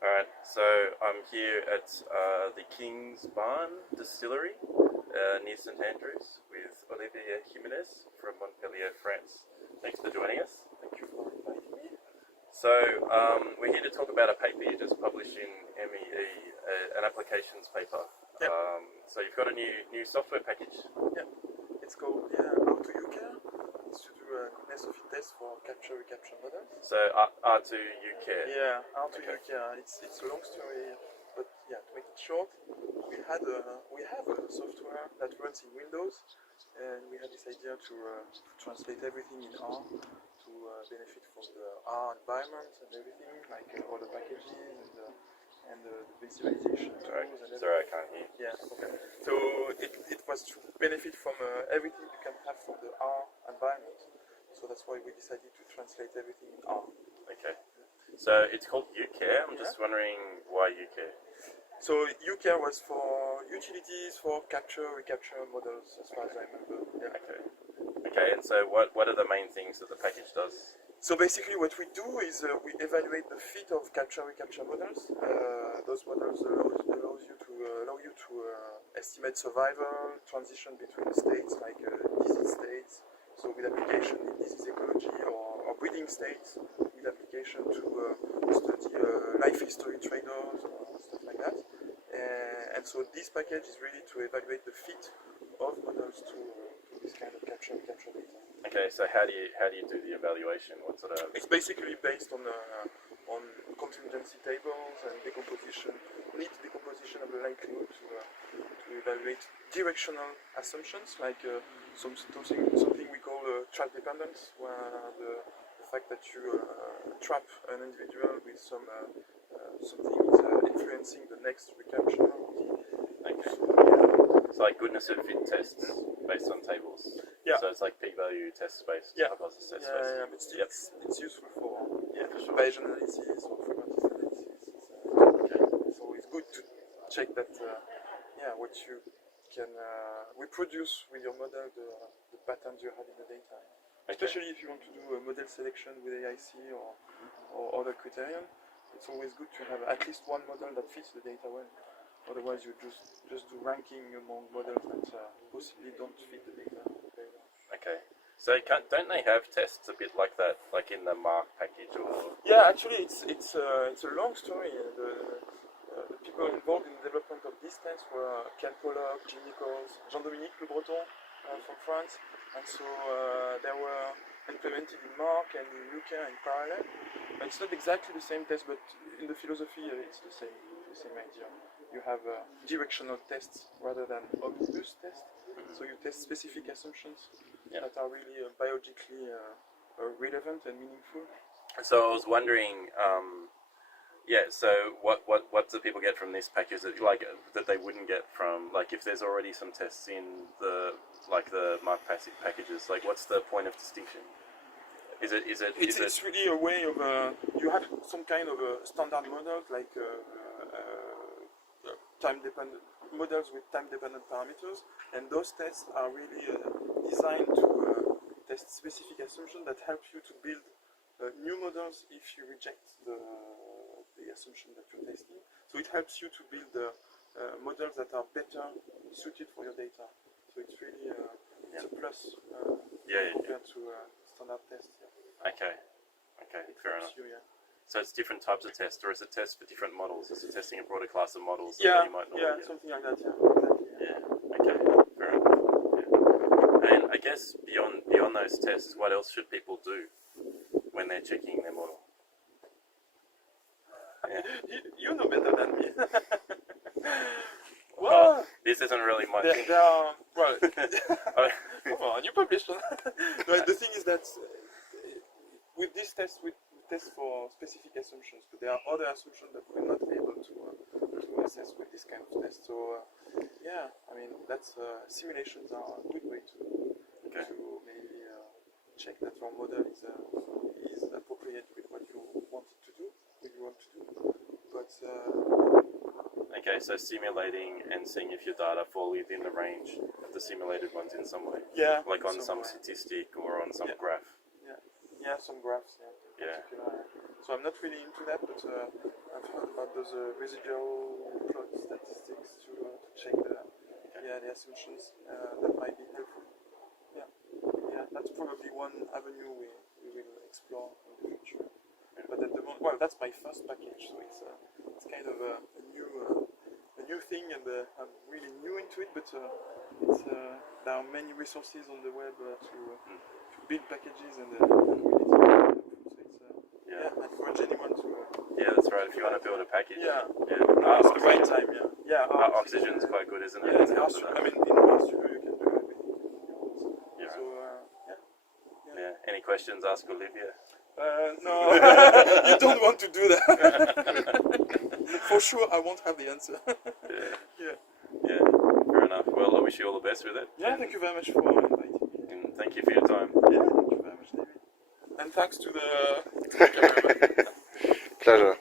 Alright, so I'm here at the King's Barn Distillery near St Andrews with Olivier Gimenez from Montpellier, France. Thanks for joining us. Thank you for inviting me. So we're here to talk about a paper you just published in MEE, an applications paper. Yep. So you've got a new software package. Yeah, it's called R2ucare. It's to do a goodness of fit test for capture-recapture models. So R2ucare. Yeah, R2ucare. Okay. It's a long story, but yeah, to make it short, we have a software that runs in Windows, and we had this idea to translate everything in R to benefit from the R environment and everything, like all the packages and the visualization tools. Sorry, I can't hear. Yeah, okay. So it was to benefit from everything you can have from the R environment. So that's why we decided to translate everything in R. Okay. So it's called ucare. I'm just wondering why ucare. So ucare was for utilities for capture-recapture models, as far as I remember. Yeah. Okay. Okay, and so what are the main things that the package does? So basically what we do is we evaluate the fit of capture-recapture models. Those models allow you to estimate survival, transition between states like disease states, so with application in disease ecology or breeding states, with application to study life history trade-offs or stuff like that. And so this package is really to evaluate the fit of models to this kind of capture-recapture data. Okay, so how do you do the evaluation? What sort of? It's basically based on contingency tables and neat decomposition of the likelihood to evaluate directional assumptions, like something we call trap dependence, where the fact that you trap an individual with something is influencing the next recapture. Okay. It's like goodness of fit tests based on tables. Yeah. So it's like p-value test based, hypothesis test based. Yeah, but it's useful for sure. Bayesian analysis or frequentist analysis. So it's good to check that what you can reproduce with your model the patterns you have in the data. Okay. Especially if you want to do a model selection with AIC or other criterion, it's always good to have at least one model that fits the data well. Otherwise, you just do ranking among models that possibly don't fit the data very well. Okay. So don't they have tests a bit like that, like in the Mark package or? Yeah, actually, it's a long story. The people involved in the development of these tests were Ken Pollock, Jim Nichols, Jean-Dominique Le Breton from France, and so they were implemented in Mark and in ucare in parallel. And it's not exactly the same test, but in the philosophy, it's the same idea. You have directional tests rather than omnibus tests. So you test specific assumptions that are really biologically relevant and meaningful. So I was wondering, so what do people get from this package that they wouldn't get from, like, if there's already some tests in the Mark packages, like what's the point of distinction? It's really a way of you have some kind of a standard model like time-dependent models with time-dependent parameters, and those tests are really designed to test specific assumptions that help you to build new models if you reject the assumption that you're testing. So it helps you to build models that are better suited for your data. So it's really it's a plus compared to standard tests. Yeah. Okay, fair enough. So it's different types of tests, or is it tests for different models? Is it testing a broader class of models that you might not get? Something like that, exactly. Yeah, okay, fair enough. Yeah. And I guess beyond those tests, what else should people do when they're checking their model? Yeah. You know better than me. Well, this isn't really my thing. Well, come on, you published one. But the thing is that with this test, we test for specific assumptions, but there are other assumptions that we're not able to assess with this kind of test. So, I mean, simulations are a good way to maybe check that your model is appropriate with what you want it to do, But okay, so simulating and seeing if your data fall within the range of the simulated ones in some way. Yeah. Like on some statistic or on some graph. Yeah, some graphs. Yeah. So I'm not really into that, but I've heard about those residual plot statistics to check the assumptions. That might be helpful. Yeah, that's probably one avenue we will explore in the future. But at the moment, well, that's my first package, so it's kind of a new thing, and I'm really new into it. But there are many resources on the web to build packages, and really I encourage anyone to. Yeah, that's right. If you want to build a package, it's the right time. Oxygen's quite good, isn't it? Yeah, I mean, in R2 you can do everything. Yeah. So yeah. Any questions? Ask Olivier. No, you don't want to do that. For sure, I won't have the answer. Yeah. Fair enough. Well, I wish you all the best with it. Yeah, thank you very much for inviting me. And thank you for your time. Yeah, thank you very much, David. And thanks to the cameraman. Pleasure.